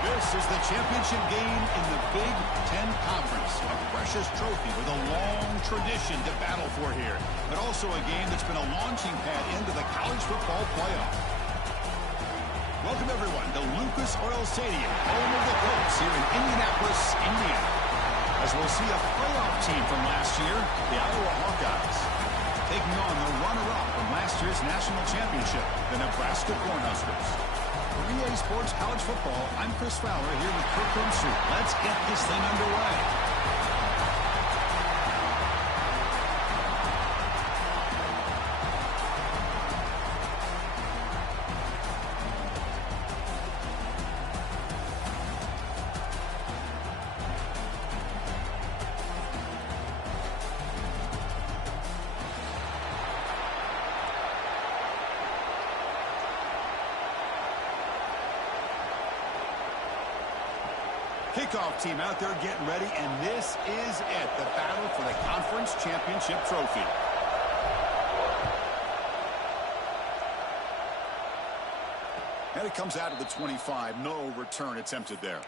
This is the championship game in the Big Ten Conference. A precious trophy with a long tradition to battle for here, but also a game that's been a launching pad into the college football playoff. Welcome, everyone, to Lucas Oil Stadium, home of the Colts here in Indianapolis, Indiana. As we'll see a playoff team from last year, the Iowa Hawkeyes, taking on the runner-up from last year's national championship, the Nebraska Cornhuskers. For EA Sports College Football, I'm Chris Fowler here with Kirk Herbstreit. Let's get this thing underway. Kickoff team out there getting ready, and this is it, the battle for the conference championship trophy. And it comes out of the 25. No return attempted there.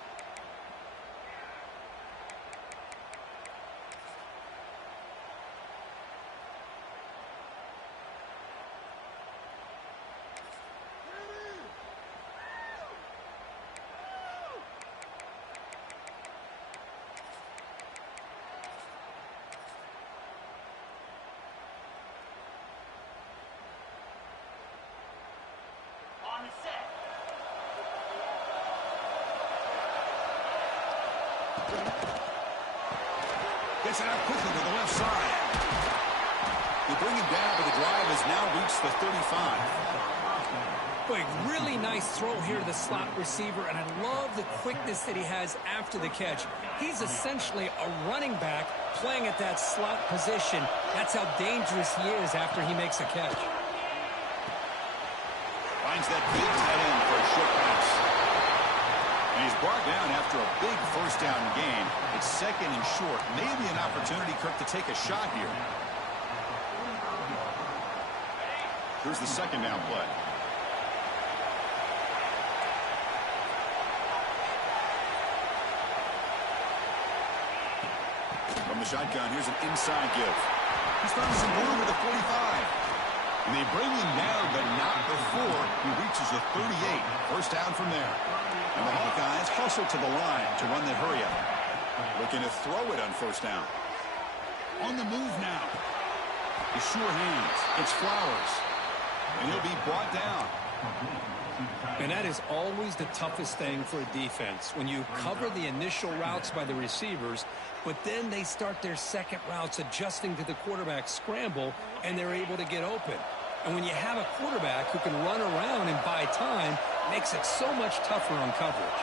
Gets it out quickly to the left side. They bring him down, but the drive has now reached the 35. Boy, really nice throw here to the slot receiver, and I love the quickness that he has after the catch. He's essentially a running back playing at that slot position. That's how dangerous he is after he makes a catch. Finds that big tight end for a short pass. And he's brought down after a big first down gain. It's second and short. Maybe an opportunity, Kirk, to take a shot here. Here's the second down play. From the shotgun, here's an inside give. He's found some room at the 45. And they bring him down, but not before he reaches the 38. First down from there. And the Hawkeyes hustle to the line to run the hurry-up. Looking to throw it on first down. On the move now. His sure hands. It's Flowers. And he'll be brought down. And that is always the toughest thing for a defense. When you cover the initial routes by the receivers, but then they start their second routes adjusting to the quarterback scramble, and they're able to get open. And when you have a quarterback who can run around and buy time, it makes it so much tougher on coverage.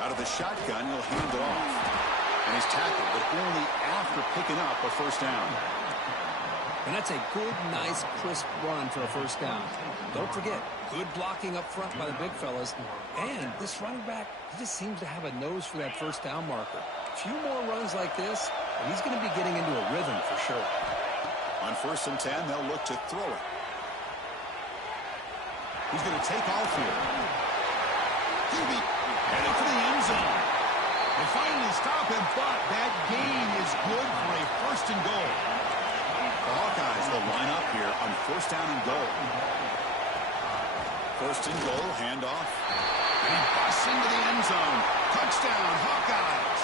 Out of the shotgun, he'll hand it off. And he's tackled, but only after picking up a first down. And that's a good, nice, crisp run for a first down. Don't forget, good blocking up front by the big fellas. And this running back, he just seems to have a nose for that first down marker. A few more runs like this, and he's going to be getting into a rhythm for sure. On 1st and 10, they'll look to throw it. He's going to take off here. He'll be headed for the end zone. They finally stop him, but that gain is good for a first and goal. The Hawkeyes will line up here on first down and goal. First and goal, handoff. And he busts into the end zone. Touchdown, Hawkeyes.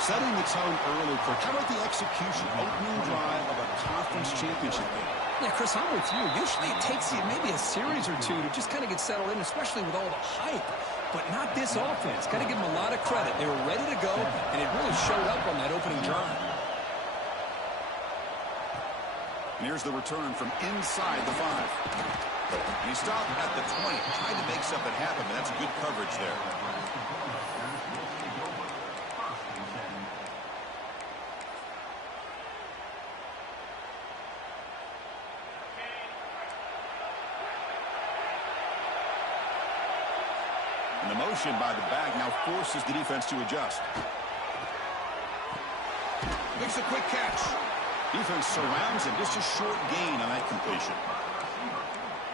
Setting the tone early for how about the execution, opening drive of a conference championship game? Yeah, Chris, I'm with you. Usually it takes you maybe a series or two to just kind of get settled in, especially with all the hype. But not this offense. Got to give them a lot of credit. They were ready to go, and it really showed up on that opening drive. And here's the return from inside the 5. And he stopped at the 20. Tried to make something happen, but that's good coverage there. And the motion by the back now forces the defense to adjust. Makes a quick catch. Defense surrounds him. Just a short gain on that completion.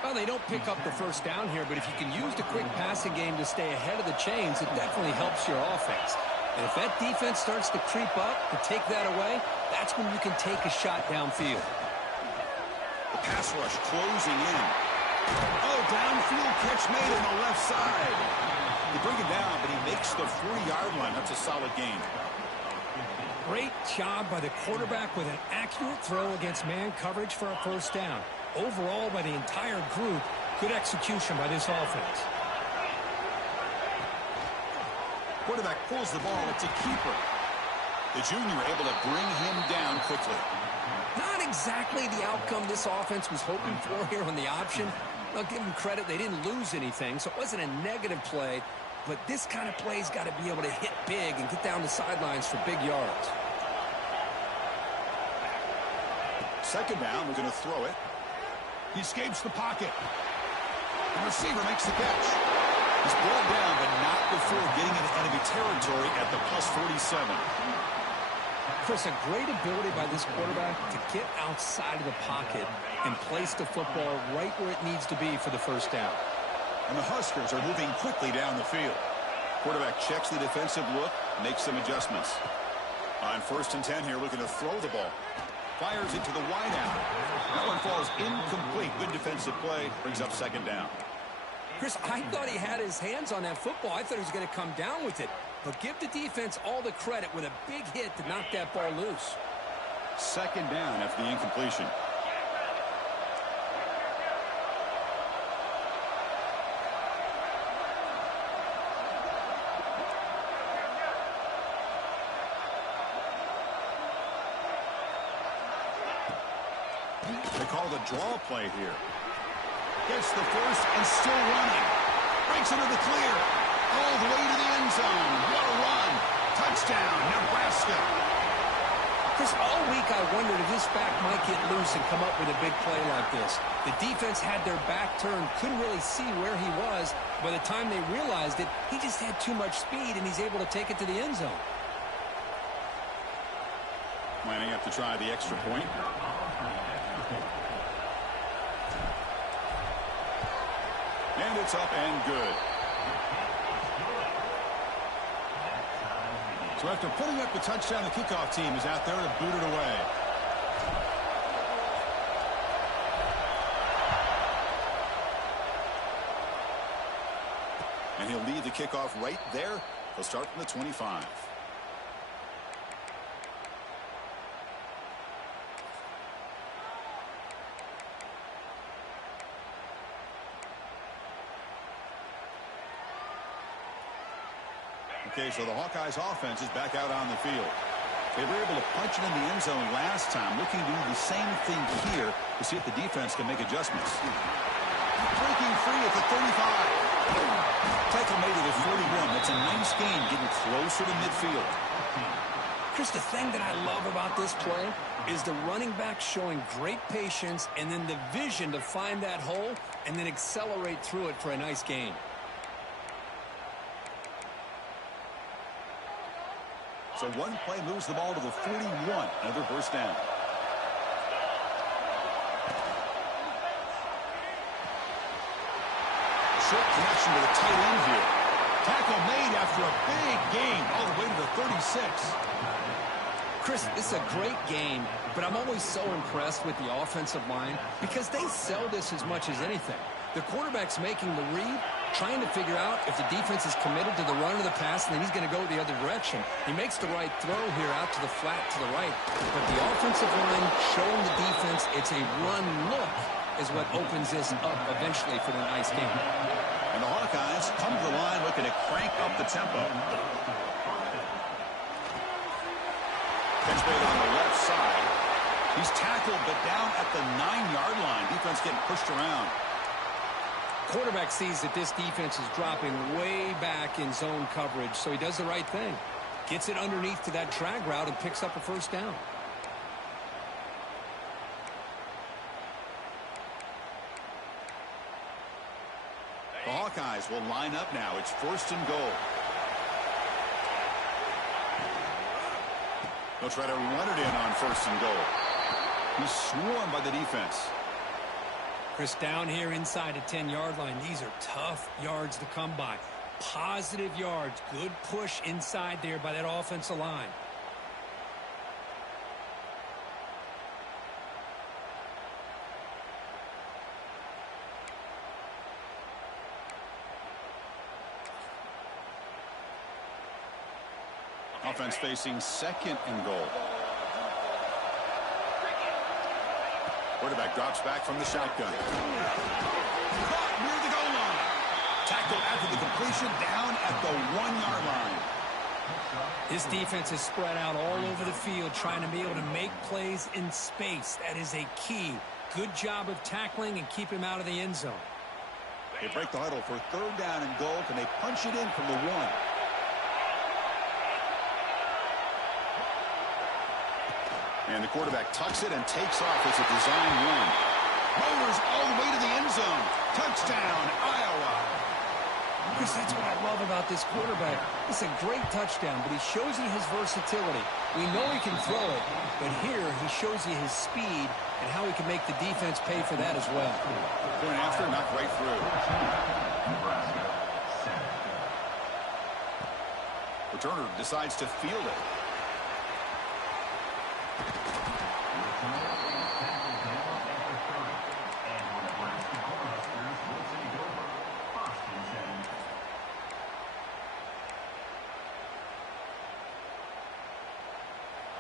Well, Well, they don't pick up the first down here, but if you can use the quick passing game to stay ahead of the chains, it definitely helps your offense. And if that defense starts to creep up to take that away, that's when you can take a shot downfield. The pass rush closing in. Oh, downfield catch made on the left side. They bring him down, but he makes the 40-yard line. That's a solid gain. Great job by the quarterback with an accurate throw against man coverage for a first down. Overall, by the entire group, good execution by this offense. Quarterback pulls the ball. It's a keeper. The junior able to bring him down quickly. Not exactly the outcome this offense was hoping for here on the option. I'll give them credit. They didn't lose anything, so it wasn't a negative play. But this kind of play's got to be able to hit big and get down the sidelines for big yards. Second down, we're going to throw it. He escapes the pocket. The receiver makes the catch. He's brought down, but not before getting into enemy territory at the +47. Chris, a great ability by this quarterback to get outside of the pocket and place the football right where it needs to be for the first down. And the Huskers are moving quickly down the field. Quarterback checks the defensive look, makes some adjustments. On 1st and 10 here, looking to throw the ball. Fires it to the wideout. That one falls incomplete. Good defensive play. Brings up second down. Chris, I thought he had his hands on that football. I thought he was going to come down with it. But give the defense all the credit with a big hit to knock that ball loose. Second down after the incompletion. They call the draw play here. Gets the first and still running. Breaks into the clear. All the way to the end zone. What a run. Touchdown, Nebraska. Chris, all week I wondered if this back might get loose and come up with a big play like this. The defense had their back turned, couldn't really see where he was. By the time they realized it, he just had too much speed, and he's able to take it to the end zone. Lining up to try the extra point. And it's up and good. So after putting up the touchdown, the kickoff team is out there to boot it away. And he'll lead the kickoff right there. He'll start from the 25. Okay, so the Hawkeyes offense is back out on the field. They were able to punch it in the end zone last time, looking to do the same thing here to see if the defense can make adjustments. Breaking free at the 35. Tackle made to the 41. That's a nice gain, getting closer to midfield. Chris, the thing that I love about this play is the running back showing great patience and then the vision to find that hole and then accelerate through it for a nice gain. So one play moves the ball to the 41. Another first down. Short connection to the tight end here. Tackle made after a big gain all the way to the 36. Chris, this is a great game, but I'm always so impressed with the offensive line because they sell this as much as anything. The quarterback's making the read, trying to figure out if the defense is committed to the run or the pass, and then he's going to go the other direction. He makes the right throw here out to the flat to the right. But the offensive line showing the defense it's a run look is what opens this up eventually for the nice game. And the Hawkeyes come to the line looking to crank up the tempo. Catch made on the left side. He's tackled, but down at the 9-yard line. Defense getting pushed around. Quarterback sees that this defense is dropping way back in zone coverage, so he does the right thing. Gets it underneath to that drag route and picks up a first down. The Hawkeyes will line up now. It's 1st and goal. They'll try to run it in on 1st and goal. He's swarmed by the defense. Chris, down here inside the 10-yard line, these are tough yards to come by. Positive yards, good push inside there by that offensive line. Offense facing second and goal. Quarterback drops back from the shotgun. Caught near the goal line. Tackled after the completion down at the 1-yard line. This defense is spread out all over the field trying to be able to make plays in space. That is a key. Good job of tackling and keep him out of the end zone. They break the huddle for third down and goal. Can they punch it in from the 1? And the quarterback tucks it and takes off. It's a design run. Motors all the way to the end zone. Touchdown, Iowa. Chris, that's what I love about this quarterback. It's a great touchdown, but he shows you his versatility. We know he can throw it, but here he shows you his speed and how he can make the defense pay for that as well. Point after, knocked right through. Returner decides to field it.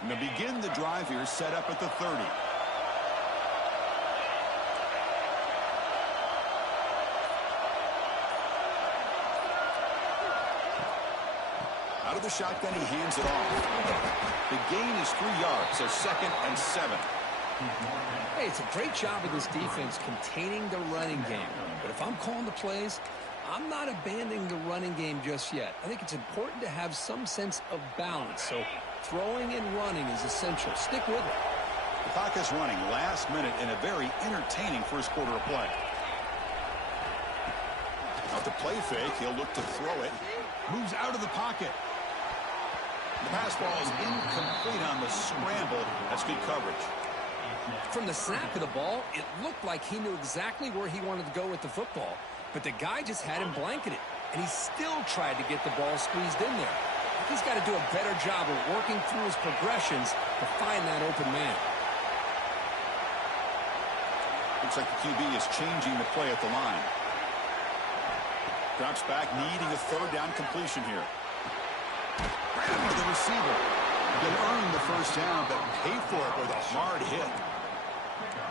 And to begin the drive here, set up at the 30. Out of the shotgun, he hands it off. The gain is 3 yards, so 2nd and 7. Hey, it's a great job of this defense containing the running game. But if I'm calling the plays, I'm not abandoning the running game just yet. I think it's important to have some sense of balance. So throwing and running is essential. Stick with it. The clock is running last minute in a very entertaining first quarter of play. Off the play fake, he'll look to throw it. Moves out of the pocket. The pass ball is incomplete on the scramble. That's good coverage. From the snap of the ball, it looked like he knew exactly where he wanted to go with the football. But the guy just had him blanketed, and he still tried to get the ball squeezed in there. He's got to do a better job of working through his progressions to find that open man. Looks like the QB is changing the play at the line. Drops back, needing a third down completion here. Grab to the receiver. Can earn the first down, but pay for it with a hard hit.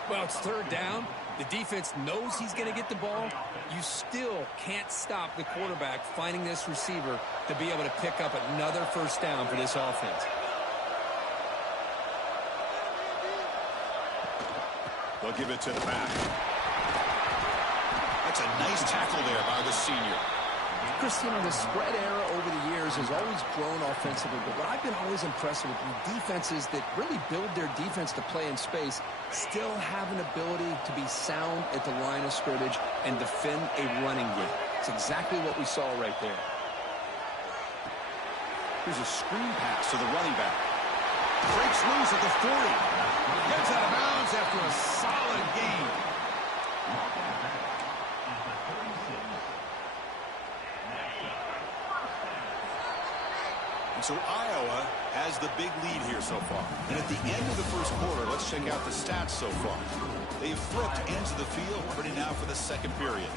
Well, it's third down. The defense knows he's going to get the ball. You still can't stop the quarterback finding this receiver to be able to pick up another first down for this offense. They'll give it to the back. That's a nice tackle there by the senior. Chris, you know, the spread era over the years has always grown offensively, but what I've been always impressed with defenses that really build their defense to play in space still have an ability to be sound at the line of scrimmage and defend a running game. It's exactly what we saw right there. Here's a screen pass to the running back. Breaks loose at the 40. Gets out of bounds after a solid gain. So Iowa has the big lead here so far. And at the end of the first quarter, let's check out the stats so far. They've flipped into the field, ready now for the second period.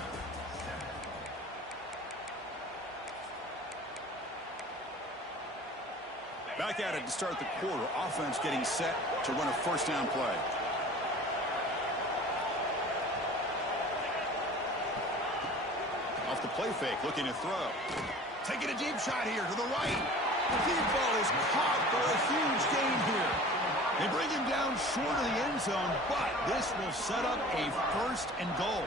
Back at it to start the quarter. Offense getting set to run a first down play. Off the play fake, looking to throw. Taking a deep shot here to the right. The deep ball is caught for a huge gain here. They bring him down short of the end zone, but this will set up a first and goal.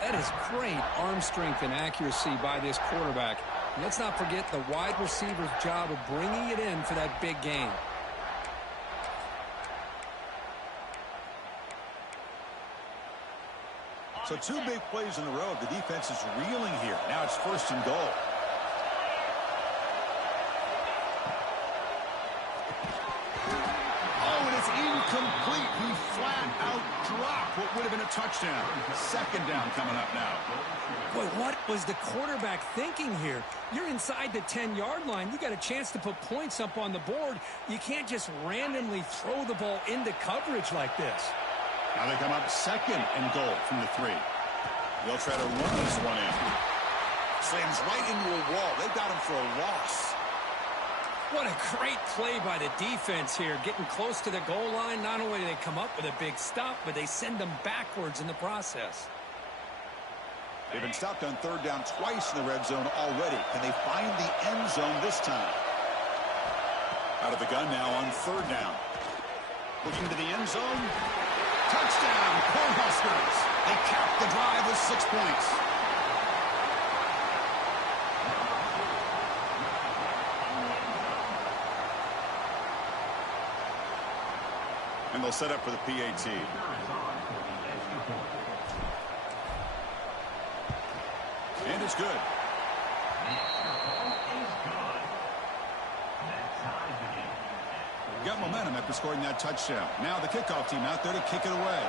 That is great arm strength and accuracy by this quarterback. And let's not forget the wide receiver's job of bringing it in for that big gain. So 2 big plays in a row. The defense is reeling here. Now it's first and goal. Oh, and it's incomplete He flat out dropped what would have been a touchdown. Second down coming up now. Boy, what was the quarterback thinking here? You're inside the 10-yard line. You got a chance to put points up on the board. You can't just randomly throw the ball into coverage like this. Now they come up second and goal from the 3. They'll try to run this one in. Slams right into a wall. They've got him for a loss. What a great play by the defense here. Getting close to the goal line, not only do they come up with a big stop, but they send them backwards in the process. They've been stopped on third down twice in the red zone already. Can they find the end zone this time? Out of the gun now on third down. Looking to the end zone. Touchdown, Cornhuskers. They cap the drive with 6 points. And they'll set up for the PAT. And it's good. Got momentum after scoring that touchdown. Now the kickoff team out there to kick it away.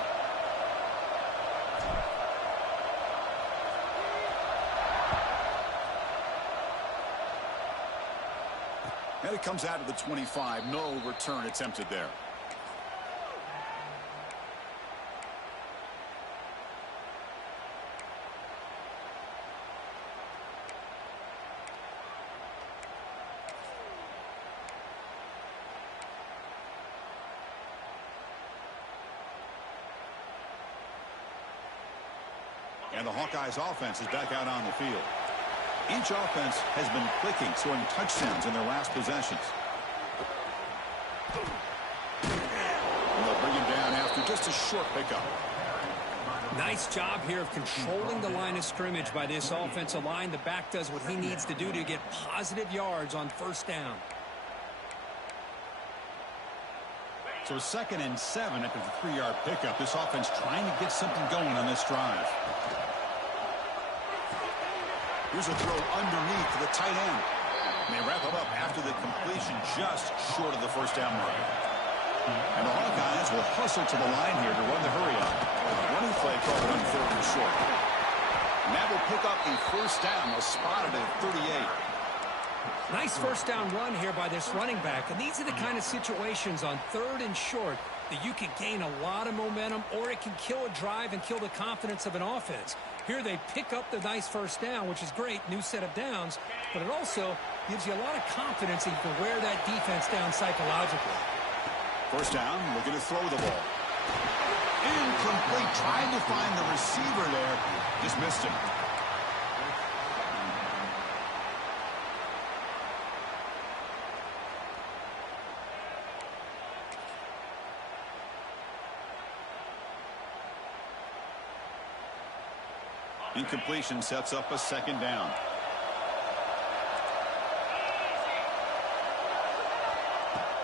And it comes out of the 25. No return attempted there. And the Hawkeyes offense is back out on the field. Each offense has been clicking, scoring touchdowns in their last possessions. And they'll bring him down after just a short pickup. Nice job here of controlling the line of scrimmage by this offensive line. The back does what he needs to do to get positive yards on first down. So 2nd and 7 after the 3-yard pickup. This offense trying to get something going on this drive. Here's a throw underneath to the tight end. And they wrap him up after the completion just short of the first down mark. And the Hawkeyes will hustle to the line here to run the hurry up. Running play called on 3rd and short. And that will pick up the first down. They'll spot it at 38. Nice first down run here by this running back. And these are the kind of situations on 3rd and short that you can gain a lot of momentum, or it can kill a drive and kill the confidence of an offense. Here they pick up the nice first down, which is great, new set of downs, but it also gives you a lot of confidence that you can wear that defense down psychologically. First down, looking to throw the ball. Incomplete, trying to find the receiver there. Just missed him. Incompletion sets up a 2nd down.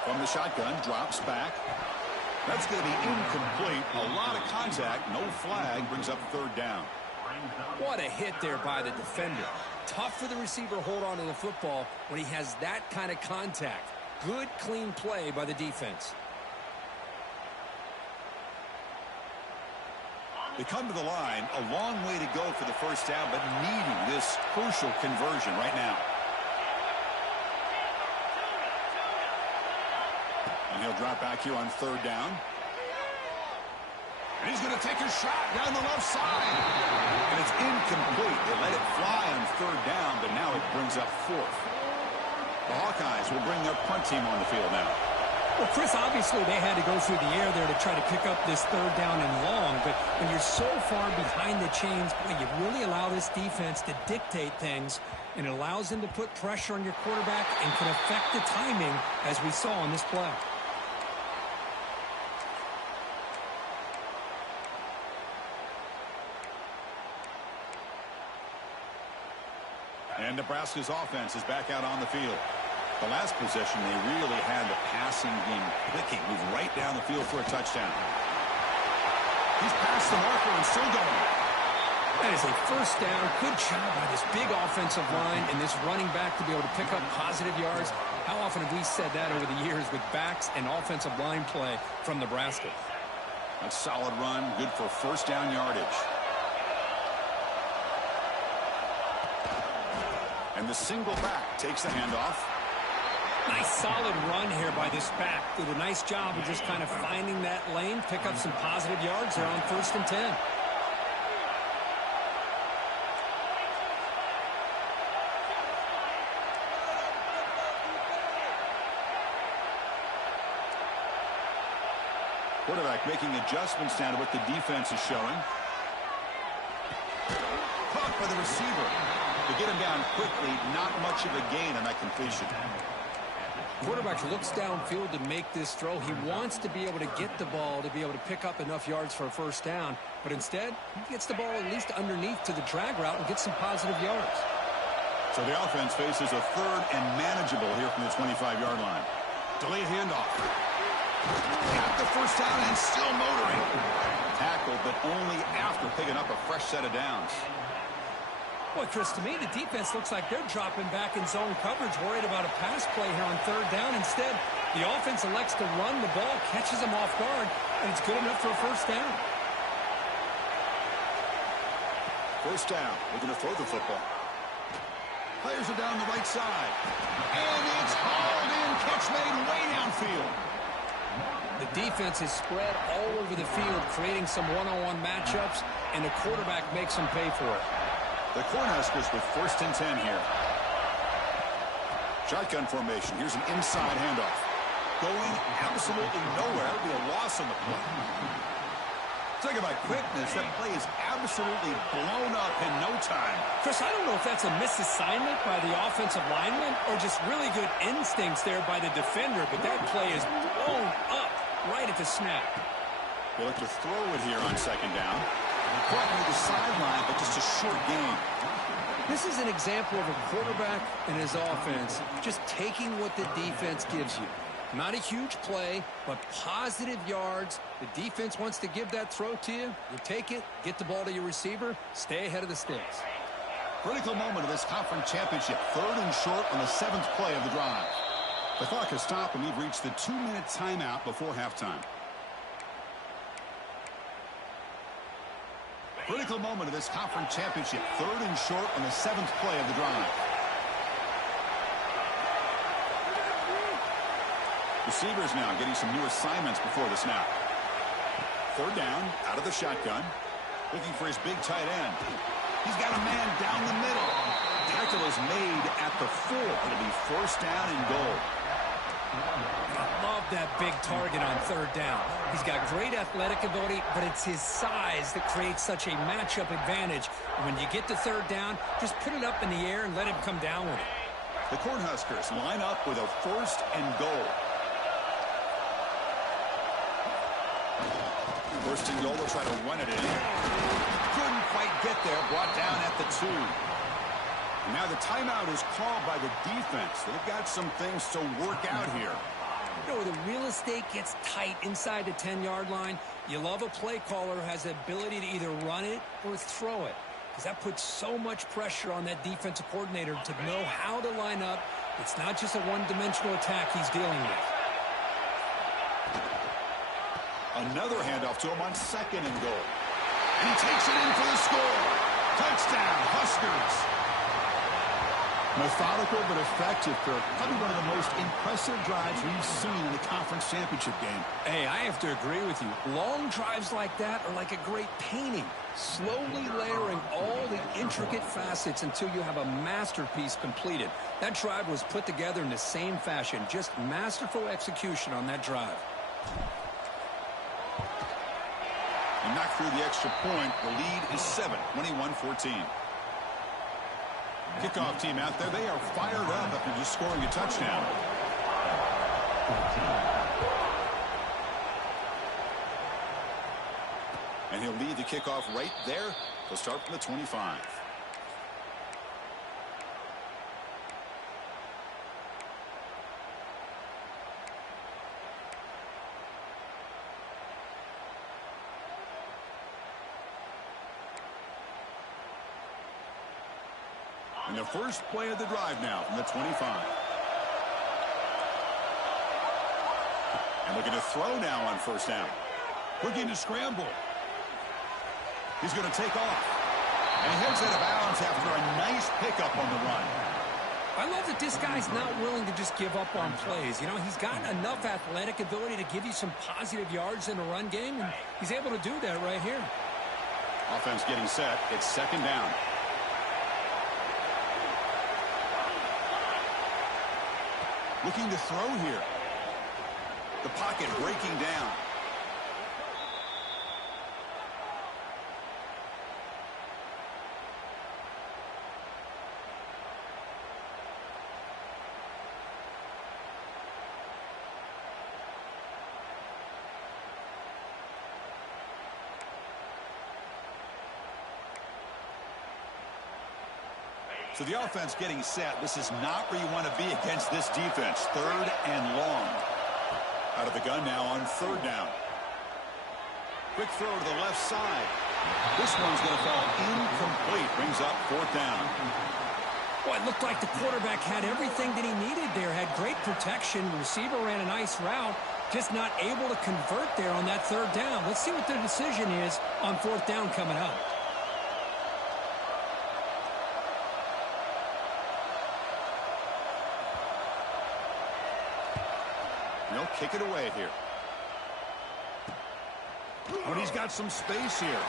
From the shotgun, drops back. That's going to be incomplete. A lot of contact, no flag, brings up 3rd down. What a hit there by the defender. Tough for the receiver to hold on to the football when he has that kind of contact. Good, clean play by the defense. They come to the line, a long way to go for the first down, but needing this crucial conversion right now. And he'll drop back here on 3rd down. And he's going to take a shot down the left side. And it's incomplete. They let it fly on 3rd down, but now it brings up 4th. The Hawkeyes will bring their punt team on the field now. Well, Chris, obviously they had to go through the air there to try to pick up this 3rd down and long, but when you're so far behind the chains, boy, you really allow this defense to dictate things, and it allows them to put pressure on your quarterback and can affect the timing, as we saw on this play. And Nebraska's offense is back out on the field. The last possession, they really had the passing game clicking, move right down the field for a touchdown. He's past the marker and still going. That is a first down. Good job by this big offensive line and this running back to be able to pick up positive yards. How often have we said that over the years with backs and offensive line play from Nebraska? A solid run, good for first down yardage. And the single back takes the handoff. Nice solid run here by this back. Did a nice job of just kind of finding that lane, pick up some positive yards there on 1st and 10. Quarterback making adjustments down to what the defense is showing. Caught by the receiver. To get him down quickly, not much of a gain on that completion. Quarterback looks downfield to make this throw. He wants to be able to get the ball to be able to pick up enough yards for a first down. But instead, he gets the ball at least underneath to the drag route and gets some positive yards. So the offense faces a 3rd and manageable here from the 25-yard line. Delayed handoff. Got the first down and still motoring. Tackled, but only after picking up a fresh set of downs. Boy, Chris, to me, the defense looks like they're dropping back in zone coverage, worried about a pass play here on 3rd down. Instead, the offense elects to run the ball, catches them off guard, and it's good enough for a first down. First down, looking to throw the football. Players are down the right side. And it's hauled in, catch made way downfield. The defense is spread all over the field, creating some one-on-one matchups, and the quarterback makes them pay for it. The Cornhuskers with 1st and 10 here. Shotgun formation. Here's an inside handoff. Going absolutely nowhere. It'll be a loss on the play. Talking about quickness, that play is absolutely blown up in no time. Chris, I don't know if that's a misassignment by the offensive lineman or just really good instincts there by the defender, but that play is blown up right at the snap. They'll have to throw it here on 2nd down. Caught near the sideline, but just a short gain. This is an example of a quarterback and his offense just taking what the defense gives you. Not a huge play, but positive yards. The defense wants to give that throw to you. You take it, get the ball to your receiver, stay ahead of the sticks. Critical moment of this conference championship. 3rd and short on the 7th play of the drive. The clock has stopped, and we've reached the 2-minute timeout before halftime. Critical moment of this conference championship. 3rd and short on the 7th play of the drive. Receivers now getting some new assignments before the snap. 3rd down, out of the shotgun. Looking for his big tight end. He's got a man down the middle. Tackle is made at the 4. It'll be 1st down and goal. I love that big target on 3rd down. He's got great athletic ability, but it's his size that creates such a matchup advantage. And when you get to 3rd down, just put it up in the air and let him come down with it. The Cornhuskers line up with a 1st and goal. 1st and goal, they'll try to run it in. Couldn't quite get there, brought down at the 2. And now the timeout is called by the defense. They've got some things to work out here. You know, the real estate gets tight inside the 10-yard line. You love a play caller who has the ability to either run it or throw it, because that puts so much pressure on that defensive coordinator to know how to line up. It's not just a one-dimensional attack he's dealing with. Another handoff to him on 2nd and goal. And he takes it in for the score. Touchdown, Huskers. Methodical but effective, Kirk. Probably one of the most impressive drives we've seen in a conference championship game. Hey, I have to agree with you. Long drives like that are like a great painting. Slowly layering all the intricate facets until you have a masterpiece completed. That drive was put together in the same fashion. Just masterful execution on that drive. And knocked through the extra point. The lead is 7, 21-14. Kickoff team out there. They are fired up after just scoring a touchdown. And he'll lead the kickoff right there. He'll start from the 25. And the first play of the drive now from the 25. And looking to throw now on 1st down. Looking to scramble. He's going to take off. And he heads out of bounds after a nice pickup on the run. I love that this guy's not willing to just give up on plays. You know, he's got enough athletic ability to give you some positive yards in the run game, and he's able to do that right here. Offense getting set. It's second down. Looking to throw here. The pocket breaking down. So the offense getting set. This is not where you want to be against this defense. Third and long. Out of the gun now on third down. Quick throw to the left side. This one's going to fall incomplete. Brings up fourth down. Well, it looked like the quarterback had everything that he needed there. Had great protection. The receiver ran a nice route. Just not able to convert there on that third down. Let's see what their decision is on fourth down coming up. They'll kick it away here. But he's got some space here.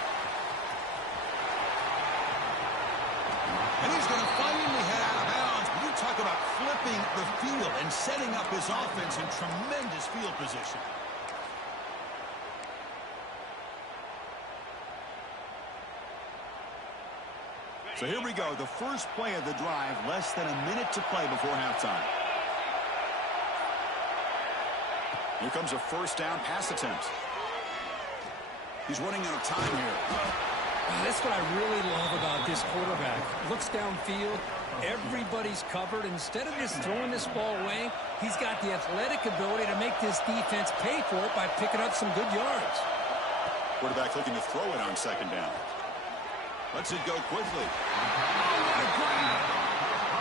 And he's going to finally head out of bounds. But you talk about flipping the field and setting up his offense in tremendous field position. So here we go. The first play of the drive, less than a minute to play before halftime. Here comes a first down pass attempt. He's running out of time here. That's what I really love about this quarterback. Looks downfield. Everybody's covered. Instead of just throwing this ball away, he's got the athletic ability to make this defense pay for it by picking up some good yards. Quarterback looking to throw it on second down. Lets it go quickly.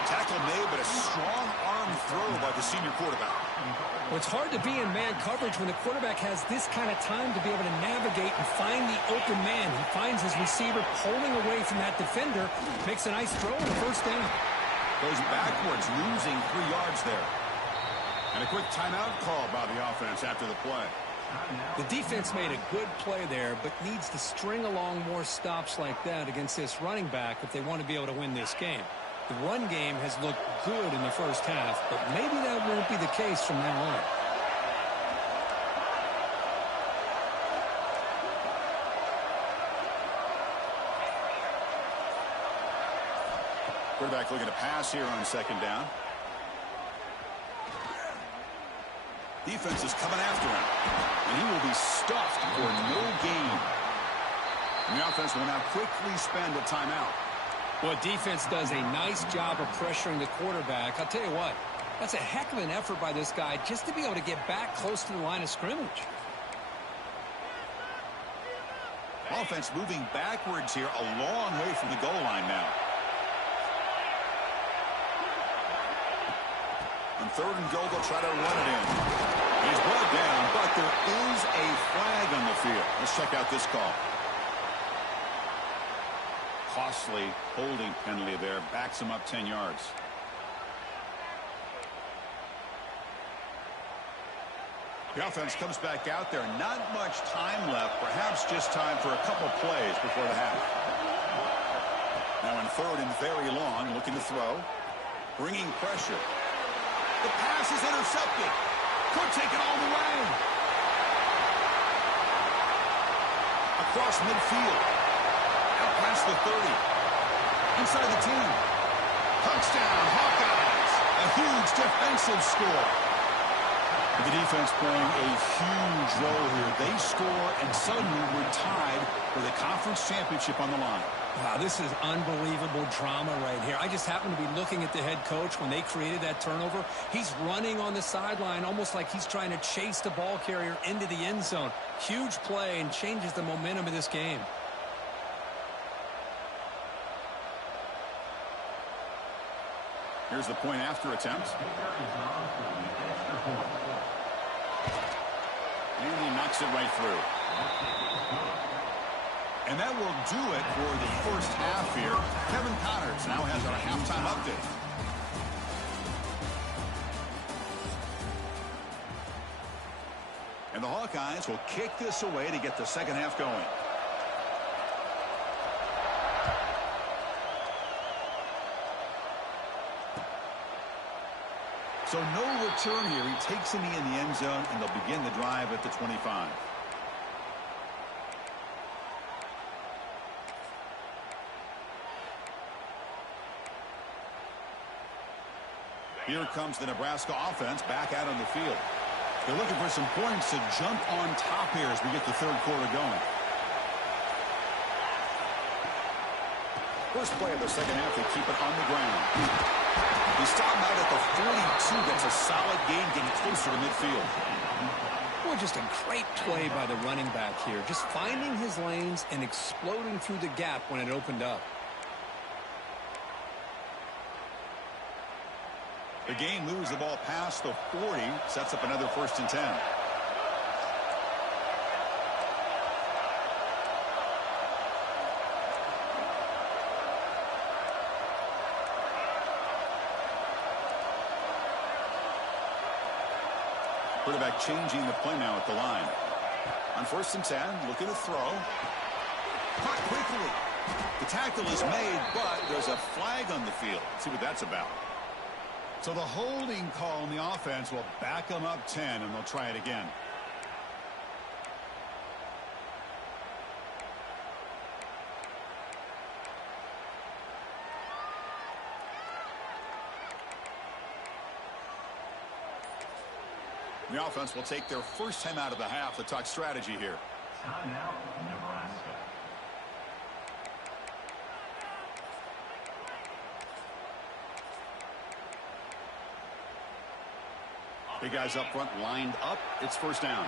Tackle made, but a strong arm throw by the senior quarterback. Well, it's hard to be in man coverage when the quarterback has this kind of time to be able to navigate and find the open man. He finds his receiver pulling away from that defender, makes a nice throw and a first down. Goes backwards, losing 3 yards there. And a quick timeout call by the offense after the play. The defense made a good play there, but needs to string along more stops like that against this running back if they want to be able to win this game. The run game has looked good in the first half, but maybe that won't be the case from now on. Quarterback looking to pass here on second down. Defense is coming after him, and he will be stuffed for no gain. And the offense will now quickly spend a timeout. Well, defense does a nice job of pressuring the quarterback. I'll tell you what, that's a heck of an effort by this guy just to be able to get back close to the line of scrimmage. Offense moving backwards here, a long way from the goal line now. On third and goal, they'll try to run it in. He's brought down, but there is a flag on the field. Let's check out this call. Costly holding penalty there. Backs him up 10 yards. The offense comes back out there. Not much time left. Perhaps just time for a couple plays before the half. Now in third and very long, looking to throw. Bringing pressure. The pass is intercepted. Could take it all the way. Across midfield. Out past the 30. Inside the 10. Touchdown, Hawkeyes. A huge defensive score. The defense playing a huge role here. They score, and suddenly we're tied for the conference championship on the line. Wow, this is unbelievable drama right here. I just happen to be looking at the head coach when they created that turnover. He's running on the sideline almost like he's trying to chase the ball carrier into the end zone. Huge play and changes the momentum of this game. Here's the point after attempt. And he knocks it right through. And that will do it for the first half here. Kevin Connors now has our halftime update. And the Hawkeyes will kick this away to get the second half going. So no return here. He takes it in the end zone, and they'll begin the drive at the 25. Here comes the Nebraska offense back out on the field. They're looking for some points to jump on top here as we get the third quarter going. First play of the second half, they keep it on the ground. He stopped out at the 42. That's a solid gain, getting closer to midfield. Boy, just a great play by the running back here. Just finding his lanes and exploding through the gap when it opened up. The game moves the ball past the 40, sets up another 1st and 10. Quarterback changing the play now at the line. On 1st and 10, looking to throw. Caught quickly. The tackle is made, but there's a flag on the field. Let's see what that's about. So the holding call on the offense will back them up 10, and they'll try it again. The offense will take their first time out of the half to talk strategy here. Timeout, Nebraska. Big guys up front lined up. It's 1st down.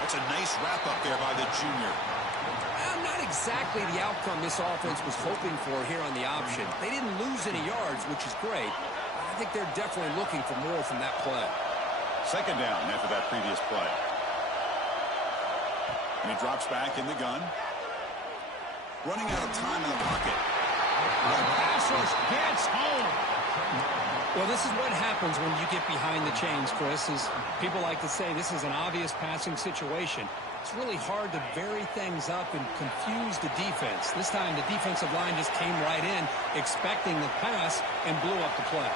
That's a nice wrap up there by the junior. Not exactly the outcome this offense was hoping for here on the option. They didn't lose any yards, which is great. I think they're definitely looking for more from that play. 2nd down after that previous play. And he drops back in the gun. Running out of time in the pocket. The pass rush gets home. Well, this is what happens when you get behind the chains, Chris. Is people like to say this is an obvious passing situation. It's really hard to vary things up and confuse the defense. This time the defensive line just came right in, expecting the pass, and blew up the play.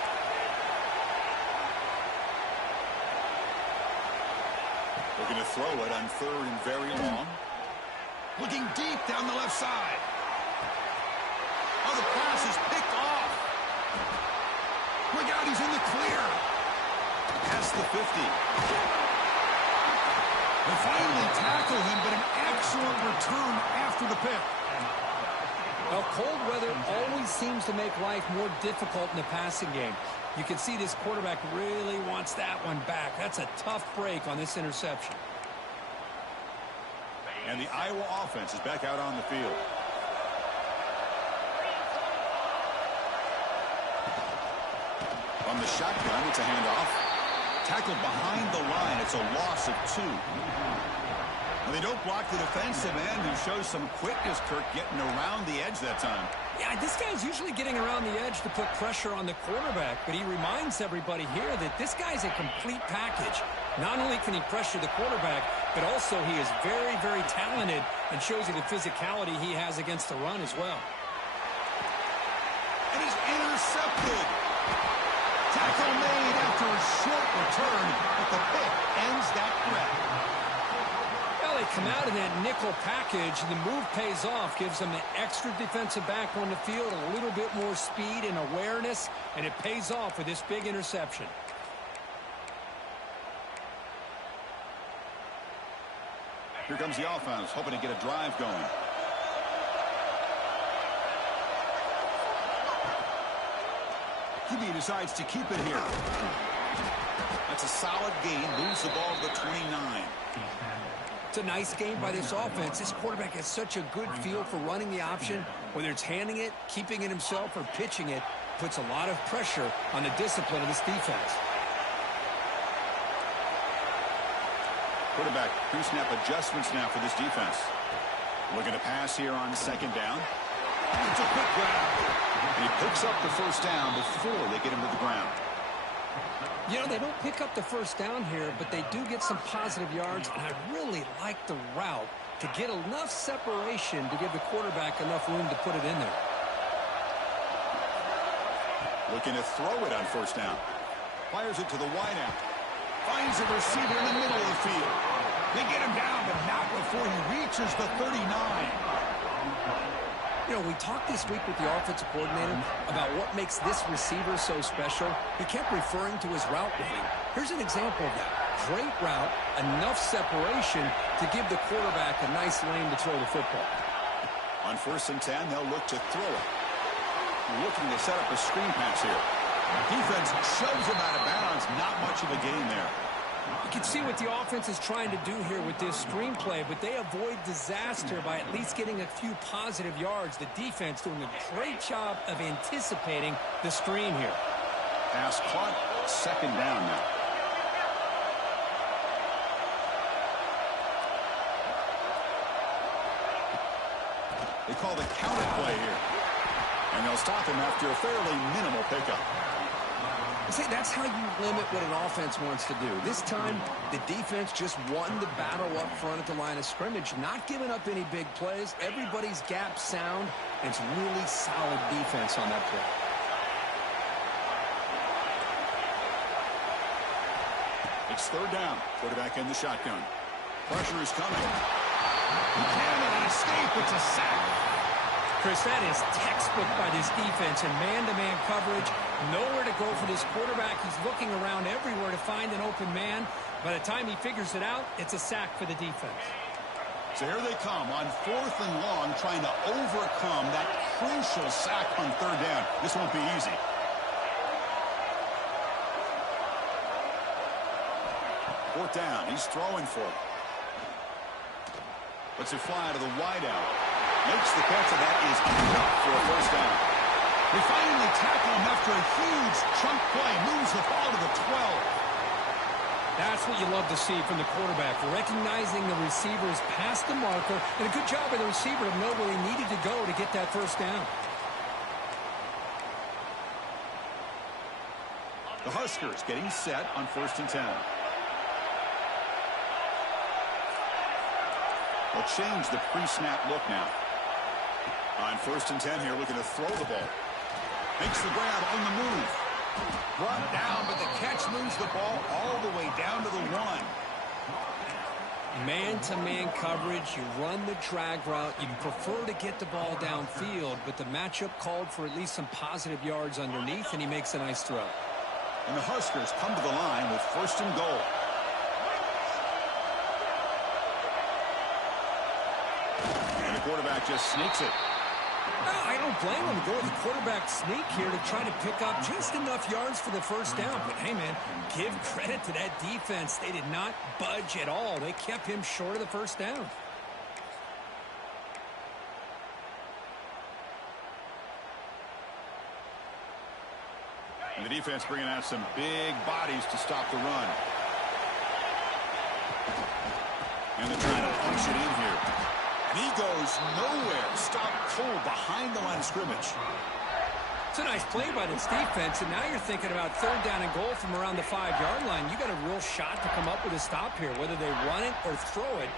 Looking to throw it on 3rd and very long. Looking deep down the left side. Oh, the pass is picked off. Look out, he's in the clear. Past the 50. They finally tackle him, but an excellent return after the pick. Well, cold weather always seems to make life more difficult in the passing game. You can see this quarterback really wants that one back. That's a tough break on this interception. And the Iowa offense is back out on the field. On the shotgun, it's a handoff. Tackled behind the line. It's a loss of 2. And they don't block the defensive end, who shows some quickness, Kirk, getting around the edge that time. Yeah, this guy's usually getting around the edge to put pressure on the quarterback, but he reminds everybody here that this guy's a complete package. Not only can he pressure the quarterback, but also he is very, very talented and shows you the physicality he has against the run as well. And he's intercepted. Tackle made after a short return, but the pick ends that threat. Well, they come out in that nickel package, and the move pays off, gives them an extra defensive back on the field, a little bit more speed and awareness, and it pays off with this big interception. Here comes the offense, hoping to get a drive going. QB decides to keep it here. That's a solid gain, moves the ball to the 29. It's a nice game by this offense. This quarterback has such a good feel for running the option, whether it's handing it, keeping it himself, or pitching it. Puts a lot of pressure on the discipline of this defense. Quarterback pre-snap adjustments now for this defense. Looking to pass here on second down. It's a quick grab. And he picks up the first down before they get him to the ground. You know, they don't pick up the first down here, but they do get some positive yards, and I really like the route to get enough separation to give the quarterback enough room to put it in there. Looking to throw it on first down. Fires it to the wideout. Finds a receiver in the middle of the field. They get him down, but not before he reaches the 39. You know, we talked this week with the offensive coordinator about what makes this receiver so special. He kept referring to his route running. Here's an example of that. Great route, enough separation to give the quarterback a nice lane to throw the football. On 1st and 10, they'll look to throw it. Looking to set up a screen pass here. Defense shoves him out of bounds. Not much of a gain there. You can see what the offense is trying to do here with this screen play, but they avoid disaster by at least getting a few positive yards. The defense doing a great job of anticipating the screen here. Pass caught. Second down now. They call the counter play here. And they'll stop him after a fairly minimal pickup. See, that's how you limit what an offense wants to do. This time, the defense just won the battle up front at the line of scrimmage, not giving up any big plays. Everybody's gap sound, and it's really solid defense on that play. It's third down. Quarterback in the shotgun. Pressure is coming. He can't escape. It's a sack. Chris, that is textbook by this defense in man-to-man coverage. Nowhere to go for this quarterback. He's looking around everywhere to find an open man. By the time he figures it out, it's a sack for the defense. So here they come on 4th and long, trying to overcome that crucial sack on third down. This won't be easy. Fourth down. He's throwing for it. Lets it fly to the wideout. Makes the catch, and that is enough for a first down. They finally tackle him after a huge chunk play. Moves the ball to the 12. That's what you love to see from the quarterback, recognizing the receivers past the marker, and a good job by the receiver to know where he needed to go to get that first down. The Huskers getting set on 1st and 10. They'll change the pre-snap look now. On 1st and 10 here, looking to throw the ball. Makes the grab on the move. Brought down, but the catch moves the ball all the way down to the 1. Man-to-man coverage, you run the drag route. You prefer to get the ball downfield, but the matchup called for at least some positive yards underneath, and he makes a nice throw. And the Huskers come to the line with 1st and goal. And the quarterback just sneaks it. I don't blame him to go with the quarterback sneak here to try to pick up just enough yards for the first down. But, hey, man, give credit to that defense. They did not budge at all. They kept him short of the first down. And the defense bringing out some big bodies to stop the run. And they're trying to push it in here. And he goes nowhere. Stopped cold behind the line of scrimmage. It's a nice play by this defense, and now you're thinking about third down and goal from around the 5-yard line. You got a real shot to come up with a stop here. Whether they run it or throw it,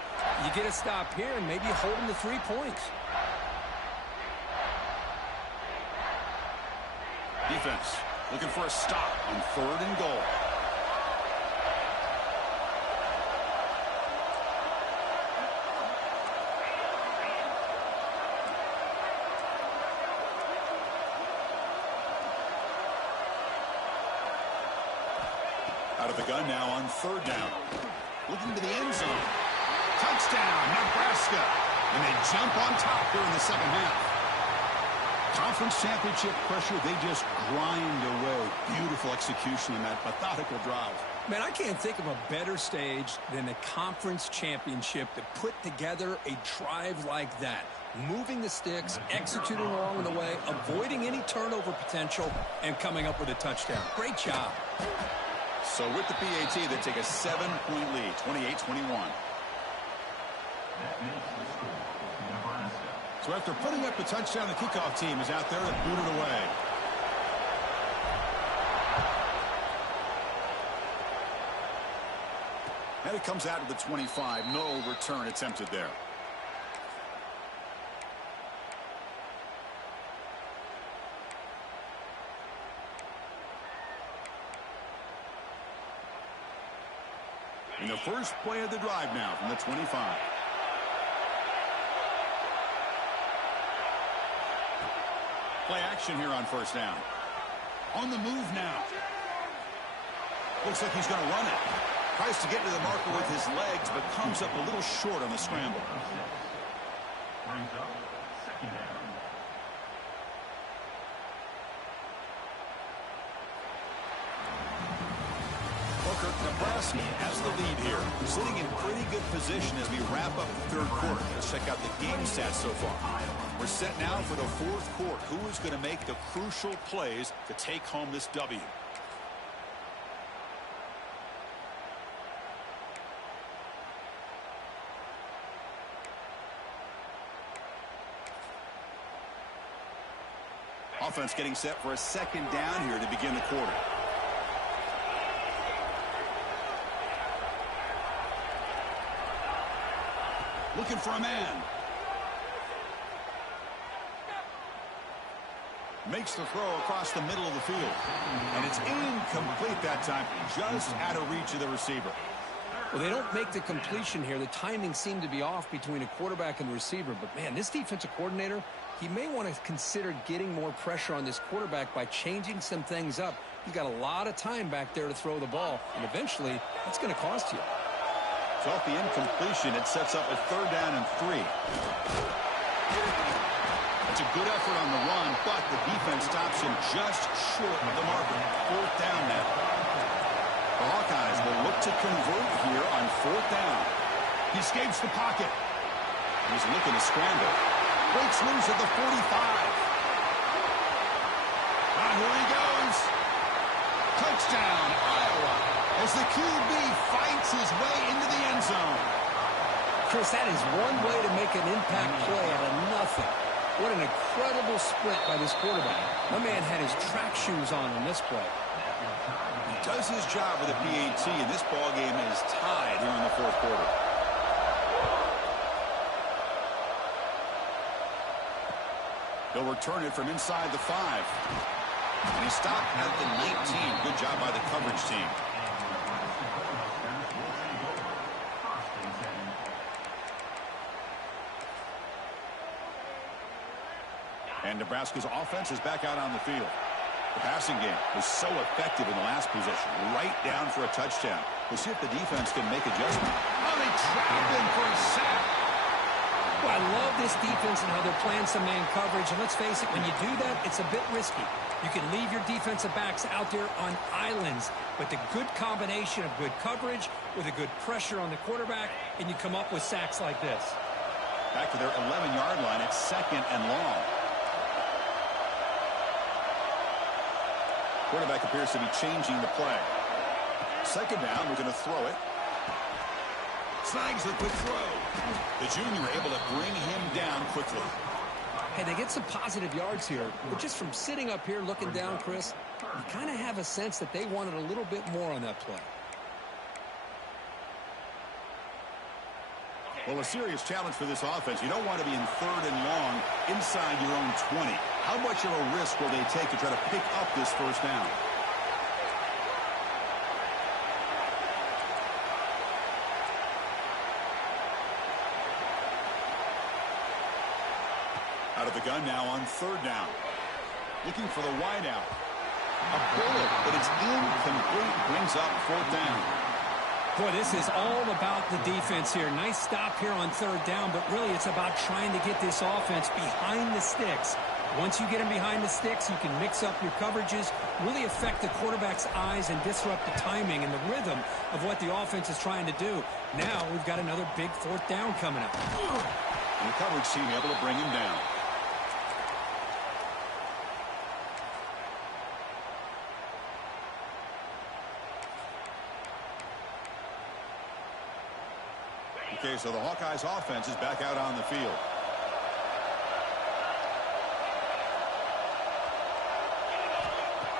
you get a stop here and maybe hold them to 3 points. Defense looking for a stop on 3rd and goal. Out of the gun now on 3rd down. Looking to the end zone. Touchdown, Nebraska. And they jump on top here in the second half. Conference championship pressure, they just grind away. Beautiful execution in that methodical drive. Man, I can't think of a better stage than a conference championship to put together a drive like that. Moving the sticks, executing along the way, avoiding any turnover potential, and coming up with a touchdown. Great job. So with the PAT, they take a 7-point lead, 28-21. So after putting up a touchdown, the kickoff team is out there to boot it away. And it comes out to the 25. No return attempted there. In the first play of the drive now from the 25. Play action here on first down. On the move now. Looks like he's going to run it. Tries to get to the marker with his legs, but comes up a little short on the scramble. Brings up second down. Nebraska has the lead here, sitting in pretty good position as we wrap up the third quarter. Let's check out the game stats so far. We're set now for the fourth quarter. Who is going to make the crucial plays to take home this W? Offense getting set for a second down here to begin the quarter. Looking for a man. Makes the throw across the middle of the field. And it's incomplete that time. Just out of reach of the receiver. Well, they don't make the completion here. The timing seemed to be off between a quarterback and the receiver. But, man, this defensive coordinator, he may want to consider getting more pressure on this quarterback by changing some things up. He's got a lot of time back there to throw the ball. And eventually, that's going to cost you. So off the incompletion, it sets up a third down and 3. That's a good effort on the run, but the defense stops him just short of the marker. Fourth down now. The Hawkeyes will look to convert here on fourth down. He escapes the pocket. He's looking to scramble. Breaks loose at the 45. Here he goes. Touchdown, Iowa. As the QB fights his way into the end zone. Chris, that is one way to make an impact play out of nothing. What an incredible sprint by this quarterback. My man had his track shoes on this play. He does his job with the PAT, and this ball game is tied here in the fourth quarter. He'll return it from inside the 5. And he stopped at the 19. Good job by the coverage team. And Nebraska's offense is back out on the field. The passing game was so effective in the last possession. Right down for a touchdown. We'll see if the defense can make adjustment. Oh, they trapped him for a sack. Well, I love this defense and how they're playing some man coverage. And let's face it, when you do that, it's a bit risky. You can leave your defensive backs out there on islands. But the good combination of good coverage with a good pressure on the quarterback, and you come up with sacks like this. Back to their 11-yard line. It's second and long. Quarterback appears to be changing the play. Second down, we're going to throw it. Snags the quick throw. The junior able to bring him down quickly. Hey, they get some positive yards here, but just from sitting up here looking down, Chris, you kind of have a sense that they wanted a little bit more on that play. Well, a serious challenge for this offense. You don't want to be in third and long inside your own 20. How much of a risk will they take to try to pick up this first down? Out of the gun now on third down. Looking for the wide out. A bullet, but it's incomplete. Brings up fourth down. Boy, this is all about the defense here. Nice stop here on third down, but really it's about trying to get this offense behind the sticks Once you get him behind the sticks, you can mix up your coverages, really affect the quarterback's eyes and disrupt the timing and the rhythm of what the offense is trying to do. Now we've got another big fourth down coming up. And the coverage team able to bring him down. Okay, so the Hawkeyes offense is back out on the field.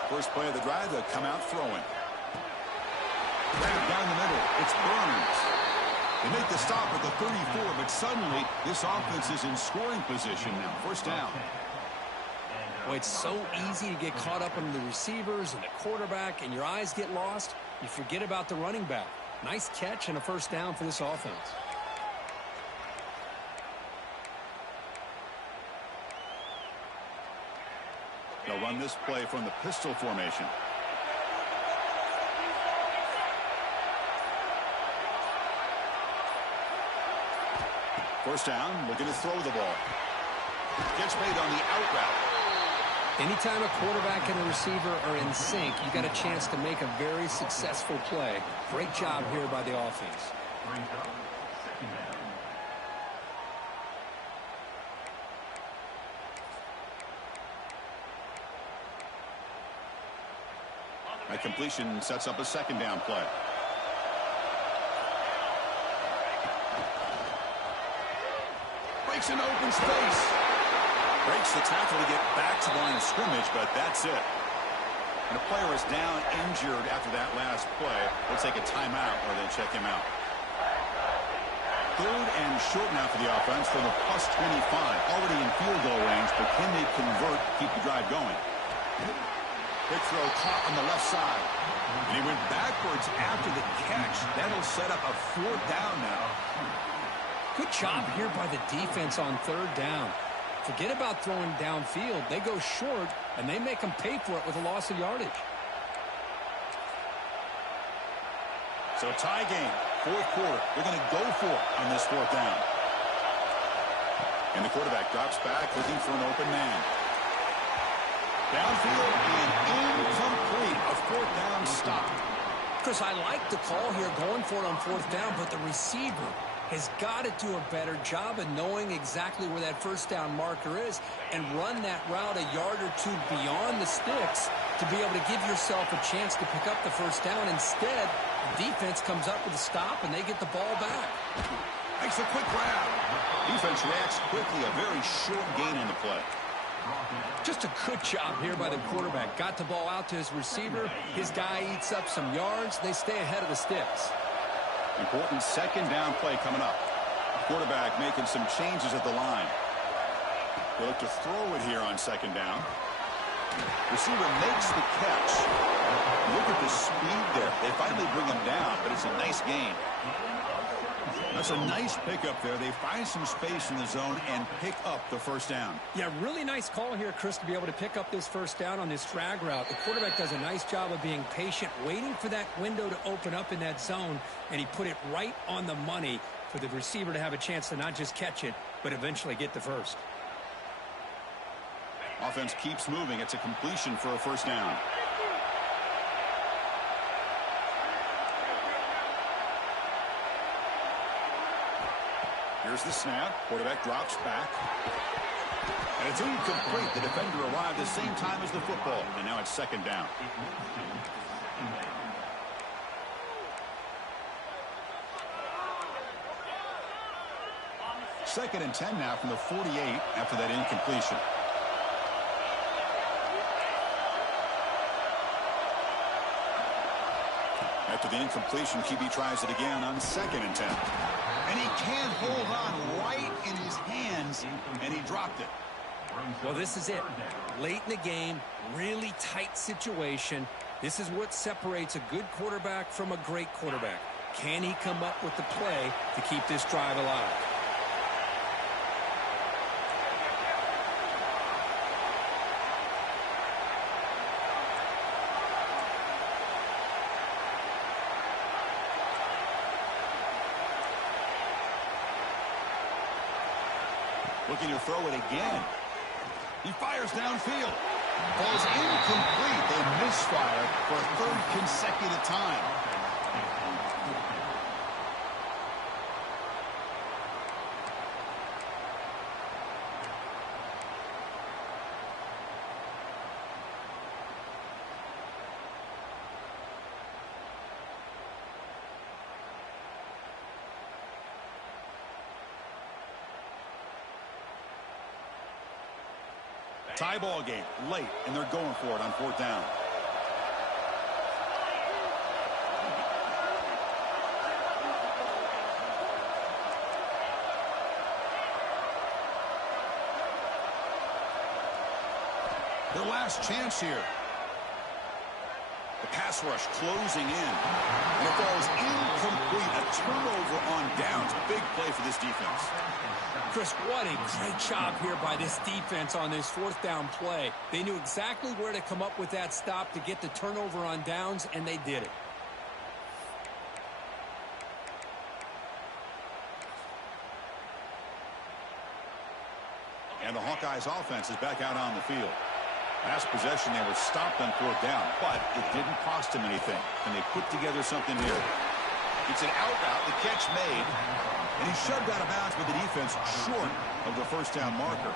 First play of the drive, they'll come out throwing. Grab down the middle. It's Burns. They make the stop at the 34, but suddenly this offense is in scoring position now. First down. Well, it's so easy to get caught up in the receivers and the quarterback, and your eyes get lost. You forget about the running back. Nice catch and a first down for this offense. They'll run this play from the pistol formation. First down, looking to throw the ball. Gets made on the out route. Anytime a quarterback and a receiver are in sync, you got a chance to make a very successful play. Great job here by the offense. That completion sets up a second down play. Breaks into open space. Breaks the tackle to get back to the line of scrimmage, but that's it. And a player is down injured after that last play. They'll take a timeout or they check him out. Third and short now for the offense from the plus 25. Already in field goal range, but can they convert, keep the drive going? Quick throw caught on the left side. And he went backwards after the catch. That'll set up a fourth down now. Good job here by the defense on third down. Forget about throwing downfield. They go short, and they make them pay for it with a loss of yardage. So a tie game, fourth quarter. They're going to go for it on this fourth down. And the quarterback drops back, looking for an open man. Downfield and incomplete. A fourth down stop. Chris, I like the call here going for it on fourth down, but the receiver has got to do a better job of knowing exactly where that first down marker is and run that route a yard or two beyond the sticks to be able to give yourself a chance to pick up the first down. Instead, the defense comes up with a stop and they get the ball back. Makes a quick grab. Defense reacts quickly. A very short gain on the play. Just a good job here by the quarterback. Got the ball out to his receiver. His guy eats up some yards. They stay ahead of the sticks. Important second down play coming up. Quarterback making some changes at the line. They look to throw it here on second down. Receiver makes the catch. Look at the speed there. They finally bring him down, but it's a nice gain. That's a nice pickup there. They find some space in the zone and pick up the first down. Yeah, really nice call here, Chris, to be able to pick up this first down on this drag route. The quarterback does a nice job of being patient, waiting for that window to open up in that zone, and he put it right on the money for the receiver to have a chance to not just catch it, but eventually get the first. Offense keeps moving. It's a completion for a first down. Here's the snap. Quarterback drops back. And it's incomplete. The defender arrived the same time as the football. And now it's second down. Second and 10 now from the 48 after that incompletion. After the incompletion, QB tries it again on second and 10. And he can't hold on right in his hands, and he dropped it. Well, this is it. Late in the game, really tight situation. This is what separates a good quarterback from a great quarterback. Can he come up with the play to keep this drive alive? Looking to throw it again. He fires downfield. Falls incomplete. They misfire for a third consecutive time. Tie ball game late, and they're going for it on fourth down. Their last chance here. The pass rush closing in. And it falls incomplete. A turnover on downs. Big play for this defense. Chris, what a great job here by this defense on this fourth down play. They knew exactly where to come up with that stop to get the turnover on downs, and they did it. And the Hawkeyes offense is back out on the field. Last possession, they were stopped on fourth down, but it didn't cost them anything. And they put together something here. It's an out route, the catch made, and he shoved out of bounds with the defense short of the first down marker.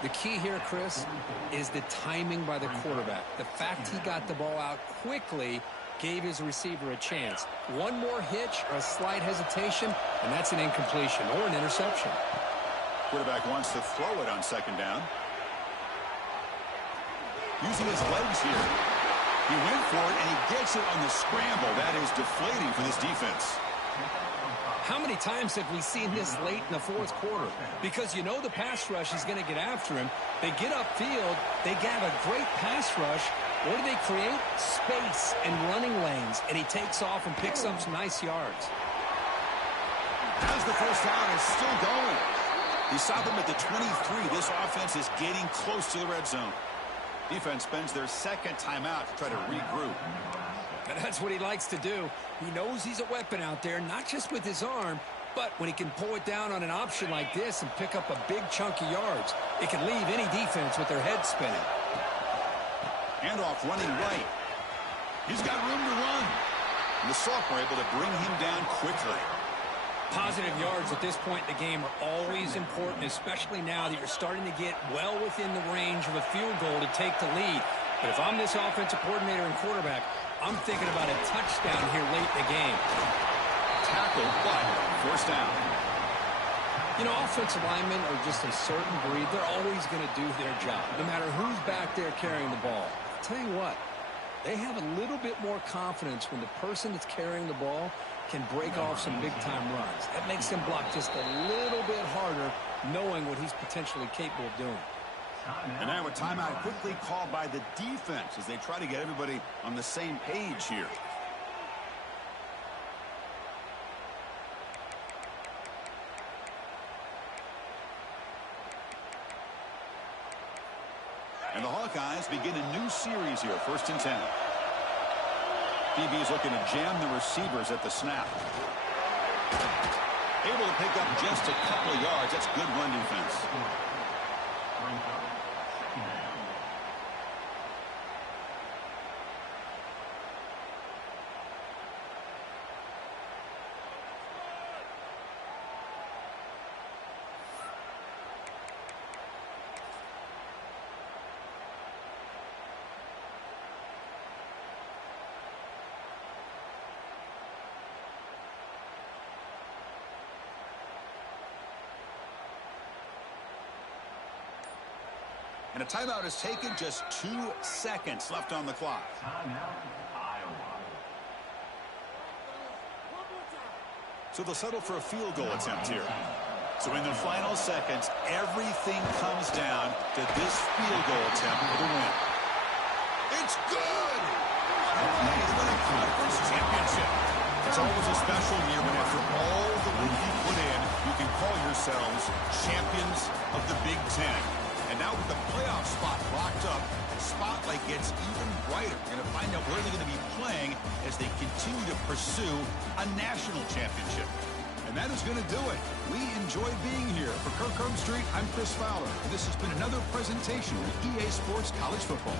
The key here, Chris, is the timing by the quarterback. The fact he got the ball out quickly gave his receiver a chance. One more hitch or a slight hesitation, and that's an incompletion or an interception. Quarterback wants to throw it on second down. Using his legs here. He went for it, and he gets it on the scramble. That is deflating for this defense. How many times have we seen this late in the fourth quarter? Because you know the pass rush is going to get after him. They get upfield. They have a great pass rush. What do they create? Space and running lanes. And he takes off and picks up some nice yards. As the first down is still going. He stopped him at the 23. This offense is getting close to the red zone. Defense spends their second timeout to try to regroup. And that's what he likes to do. He knows he's a weapon out there, not just with his arm, but when he can pull it down on an option like this and pick up a big chunk of yards, it can leave any defense with their head spinning. Handoff running right. He's got room to run. And the Sophomore able to bring him down quickly. Positive yards at this point in the game are always important, especially now that you're starting to get well within the range of a field goal to take the lead. But if I'm this offensive coordinator and quarterback, I'm thinking about a touchdown here late in the game. Tackle, but first down. You know, offensive linemen are just a certain breed. They're always going to do their job, no matter who's back there carrying the ball. I'll tell you what, they have a little bit more confidence when the person that's carrying the ball can break off some big-time runs. That makes him block just a little bit harder, knowing what he's potentially capable of doing. And now a timeout quickly called by the defense as they try to get everybody on the same page here. And the Hawkeyes begin a new series here, 1st and 10. DB is looking to jam the receivers at the snap. Able to pick up just a couple of yards. That's good run defense. And a timeout is taken, just 2 seconds left on the clock. So they'll settle for a field goal attempt here. So in the final seconds, everything comes down to this field goal attempt for the win. It's good! It's been a conference championship. It's always a special year when after all the work you put in, you can call yourselves champions of the Big Ten. And now with the playoff spot locked up, the spotlight gets even brighter. We're going to find out where they're going to be playing as they continue to pursue a national championship. And And that is going to do it. We enjoy being here. For Kirk Herbstreit, I'm Chris Fowler. And this has been another presentation of EA Sports College Football.